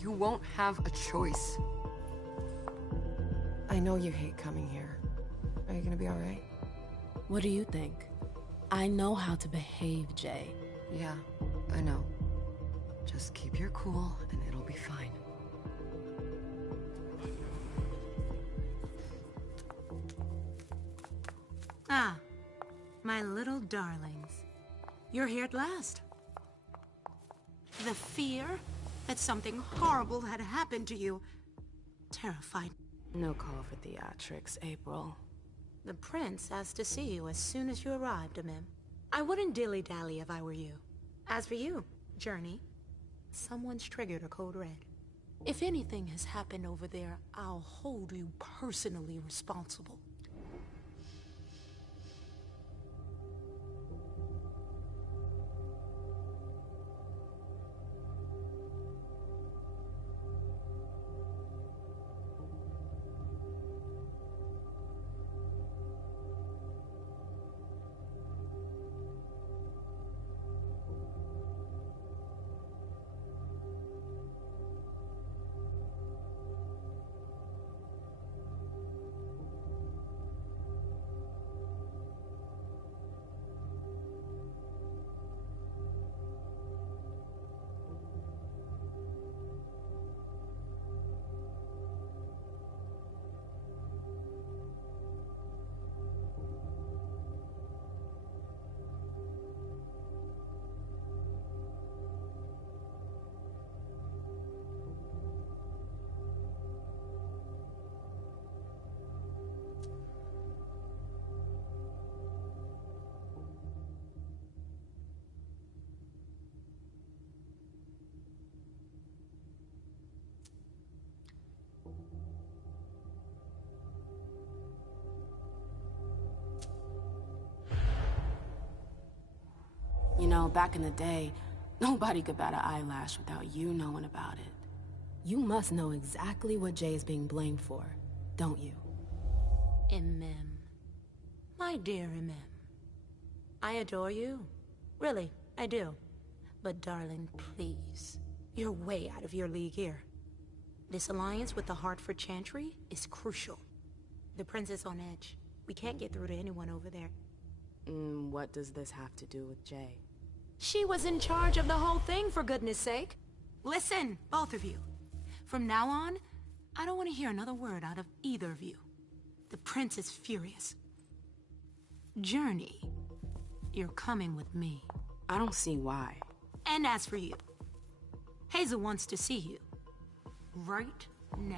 You won't have a choice. I know you hate coming here. Are you gonna be alright? What do you think? I know how to behave, Jay. Yeah, I know. Just keep your cool and it'll be fine. Ah, my little darlings. You're here at last. The fear that something horrible had happened to you terrified. No call for theatrics, April. The prince asked to see you as soon as you arrived, Amim. I wouldn't dilly-dally if I were you. As for you, Journey, someone's triggered a code red. If anything has happened over there, I'll hold you personally responsible. You know, back in the day, nobody could bat an eyelash without you knowing about it. You must know exactly what Jay is being blamed for, don't you? Imem. My dear Imem. I adore you. Really, I do. But darling, please. You're way out of your league here. This alliance with the Hartford Chantry is crucial. The prince is on edge. We can't get through to anyone over there. What does this have to do with Jay? She was in charge of the whole thing, for goodness sake. Listen, both of you. From now on, I don't want to hear another word out of either of you. The prince is furious. Journey, you're coming with me. I don't see why. And as for you, Hazel wants to see you. Right now.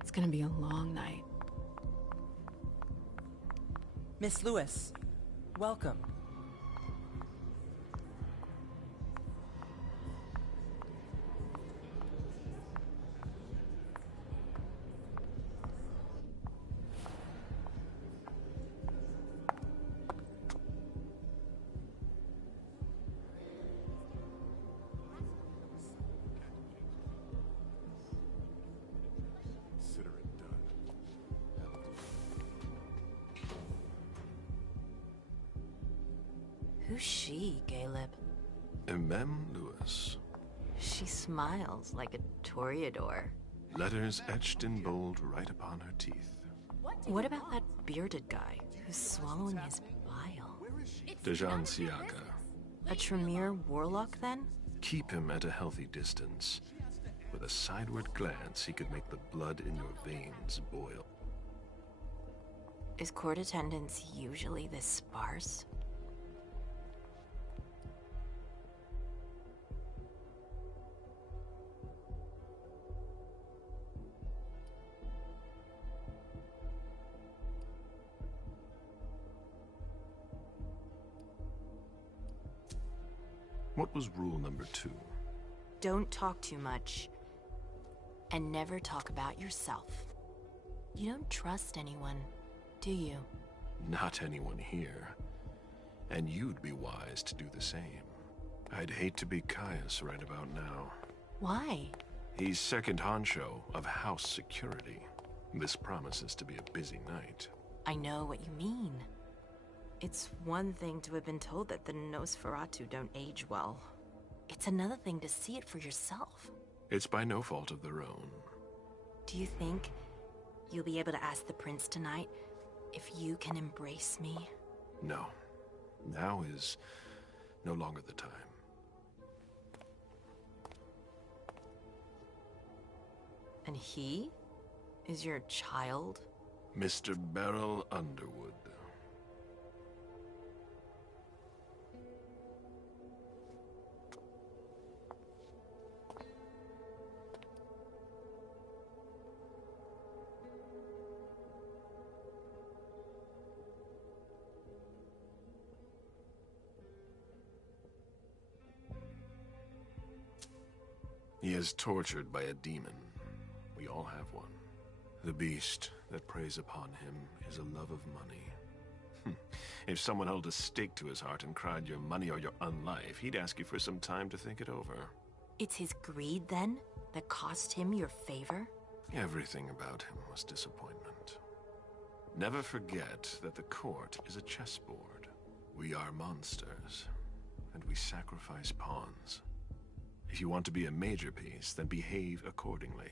It's gonna be a long night. Miss Lewis, welcome. Who's she, Caleb? Emem Lewis. She smiles like a toreador. Letters etched in bold right upon her teeth. What about that bearded guy who's swallowing his bile? Dejan Siaka. A Tremere warlock, then? Keep him at a healthy distance. With a sideward glance, he could make the blood in your veins boil. Is court attendance usually this sparse? What was rule number 2? Don't talk too much. And never talk about yourself. You don't trust anyone, do you? Not anyone here. And you'd be wise to do the same. I'd hate to be Caius right about now. Why? He's second honcho of house security. This promises to be a busy night. I know what you mean. It's one thing to have been told that the Nosferatu don't age well. It's another thing to see it for yourself. It's by no fault of their own. Do you think you'll be able to ask the prince tonight if you can embrace me? No. Now is no longer the time. And he is your child? Mr. Beryl Underwood. He is tortured by a demon. We all have one. The beast that preys upon him is a love of money. If someone held a stake to his heart and cried your money or your unlife, he'd ask you for some time to think it over. It's his greed, then, that cost him your favor? Everything about him was disappointment. Never forget that the court is a chessboard. We are monsters, and we sacrifice pawns. If you want to be a major piece, then behave accordingly.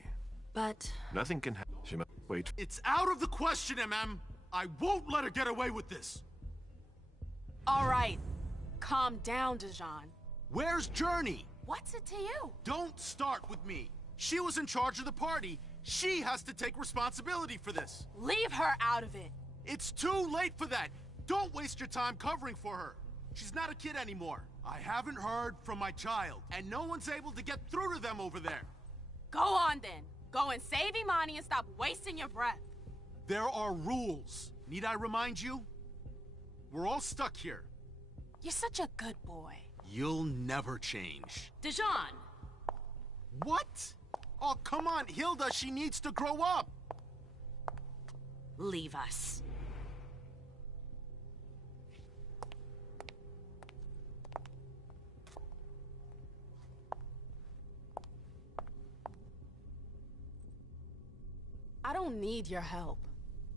But... Nothing can happen. Wait. It's out of the question, MM! I won't let her get away with this! All right. Calm down, Dejan. Where's Journey? What's it to you? Don't start with me. She was in charge of the party. She has to take responsibility for this. Leave her out of it. It's too late for that. Don't waste your time covering for her. She's not a kid anymore. I haven't heard from my child, and no one's able to get through to them over there. Go on, then. Go and save Imani and stop wasting your breath. There are rules. Need I remind you? We're all stuck here. You're such a good boy. You'll never change. Dejan! What? Oh, come on, Hilda, she needs to grow up. leave us. I don't need your help.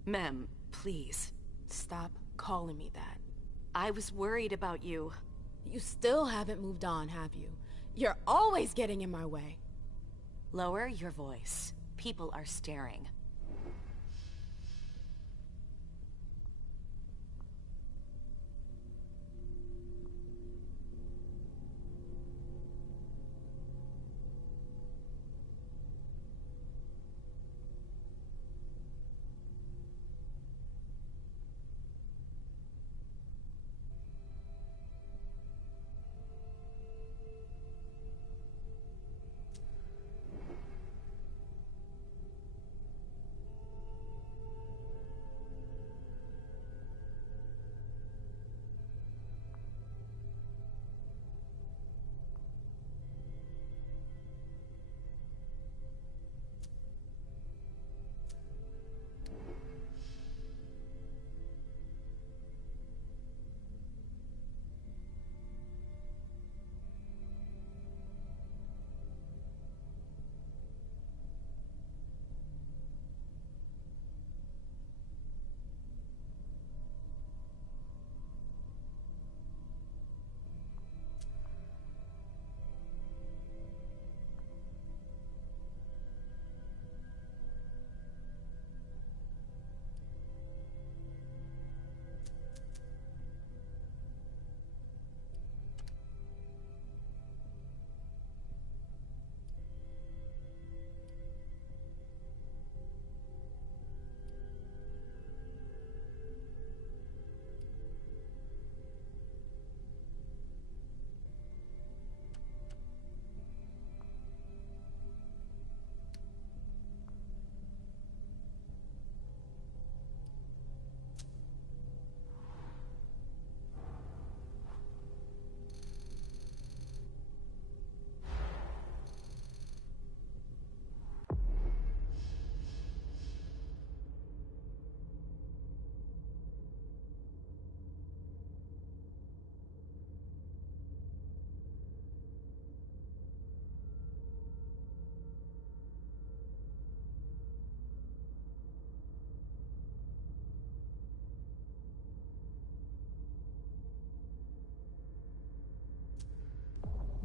Mem, please. Stop calling me that. I was worried about you. You still haven't moved on, have you? You're always getting in my way. Lower your voice. People are staring.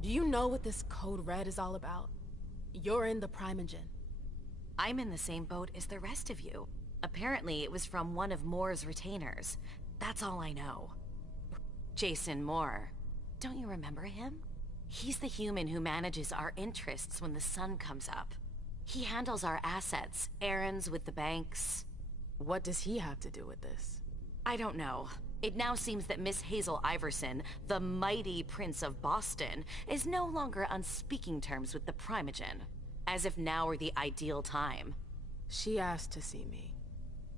Do you know what this Code Red is all about? You're in the Primogen. I'm in the same boat as the rest of you. Apparently, it was from one of Moore's retainers. That's all I know. Jason Moore. Don't you remember him? He's the human who manages our interests when the sun comes up. He handles our assets, errands with the banks. What does he have to do with this? I don't know. It now seems that Miss Hazel Iverson, the mighty Prince of Boston, is no longer on speaking terms with the Primogen. As if now were the ideal time. She asked to see me.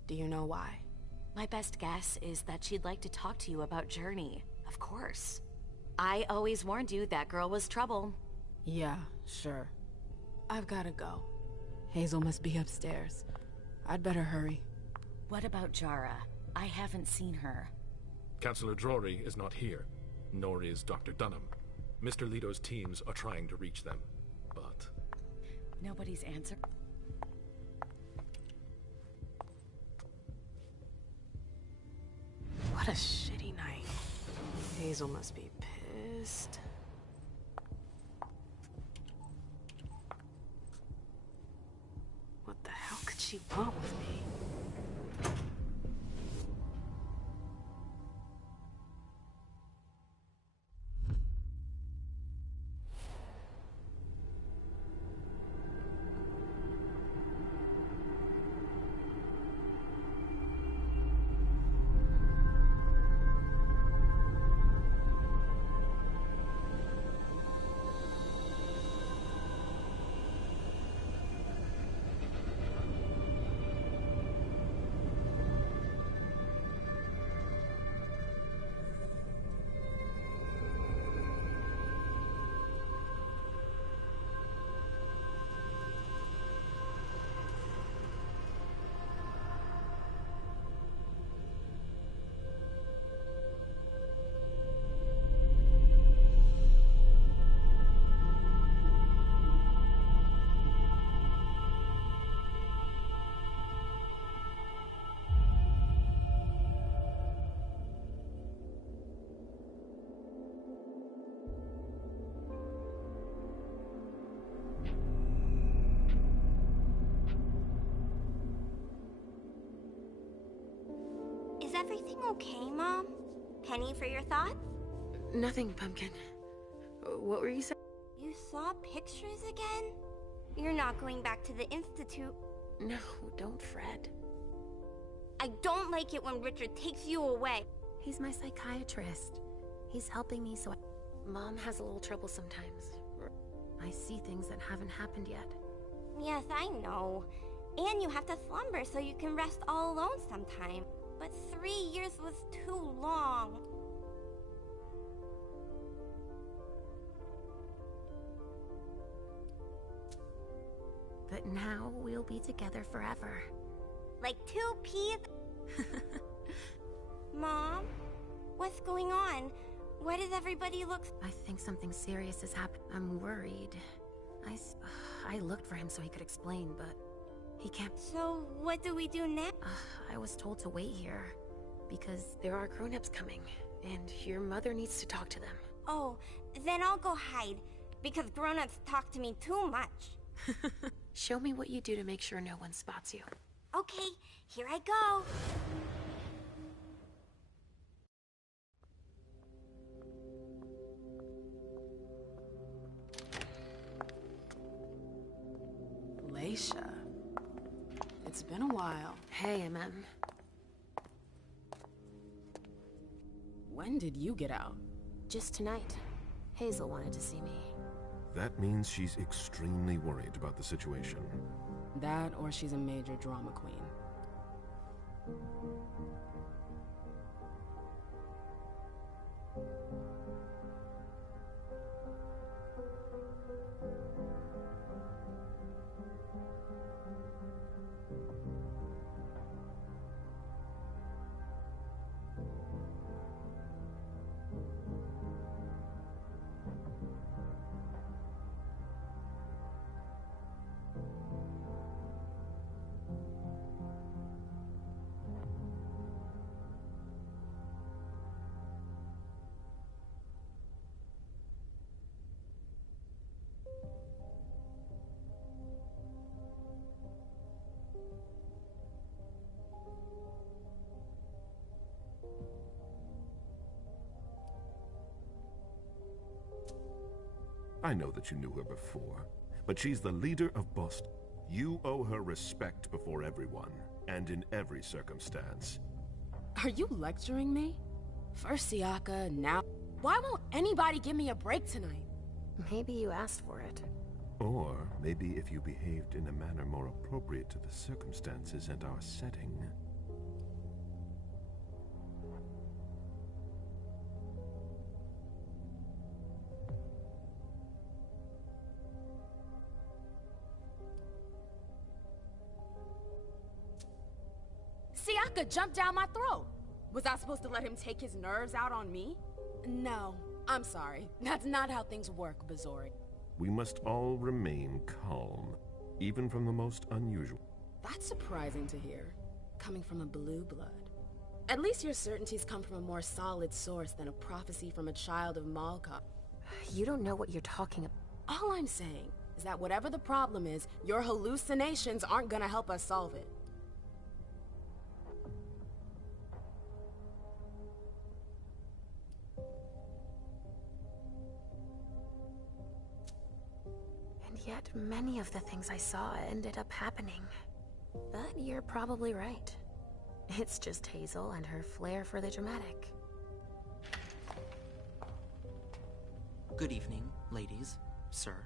Do you know why? My best guess is that she'd like to talk to you about Journey, of course. I always warned you that girl was trouble. Yeah, sure. I've gotta go. Hazel must be upstairs. I'd better hurry. What about Jara? I haven't seen her. Councillor Drury is not here, nor is Dr. Dunham. Mr. Leto's teams are trying to reach them, but... Nobody's answered. What a shitty night. Hazel must be pissed. What the hell could she want with me? Is everything okay, Mom? Penny for your thoughts? Nothing, Pumpkin. What were you saying? You saw pictures again? You're not going back to the Institute. No, don't fret. I don't like it when Richard takes you away. He's my psychiatrist. He's helping me so Mom has a little trouble sometimes. I see things that haven't happened yet. Yes, I know. And you have to slumber so you can rest all alone sometime. But 3 years was too long. But now we'll be together forever. Like 2 peas? Mom? What's going on? Why does everybody look... I think something serious has happened. I'm worried. I looked for him so he could explain, but he can't... So, what do we do next? I was told to wait here, because there are grown-ups coming, and your mother needs to talk to them. Oh, then I'll go hide, because grown-ups talk to me too much. Show me what you do to make sure no one spots you. Okay, here I go. Leisha. It's been a while. Hey, MM. When did you get out? Just tonight. Hazel wanted to see me. That means she's extremely worried about the situation. That, or she's a major drama queen. I know that you knew her before, but she's the leader of Boston. You owe her respect before everyone, and in every circumstance. Are you lecturing me? First Siaka, now... Why won't anybody give me a break tonight? Maybe you asked for it. Or maybe if you behaved in a manner more appropriate to the circumstances and our setting. Siaka jumped down my throat. Was I supposed to let him take his nerves out on me? No, I'm sorry. That's not how things work, Bazori. We must all remain calm, even from the most unusual. That's surprising to hear, coming from a blue blood. At least your certainties come from a more solid source than a prophecy from a child of Malka. You don't know what you're talking about. All I'm saying is that whatever the problem is, your hallucinations aren't gonna help us solve it. Yet many of the things I saw ended up happening. But you're probably right. It's just Hazel and her flair for the dramatic. Good evening, ladies, sir.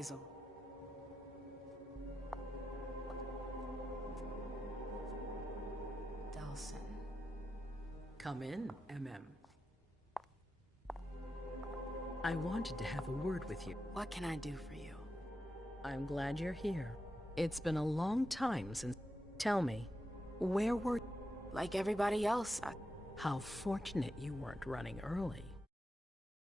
Hazel. Delsin. Come in, MM. I wanted to have a word with you. What can I do for you? I'm glad you're here. It's been a long time since... Tell me, where were you? Like everybody else, How fortunate you weren't running early.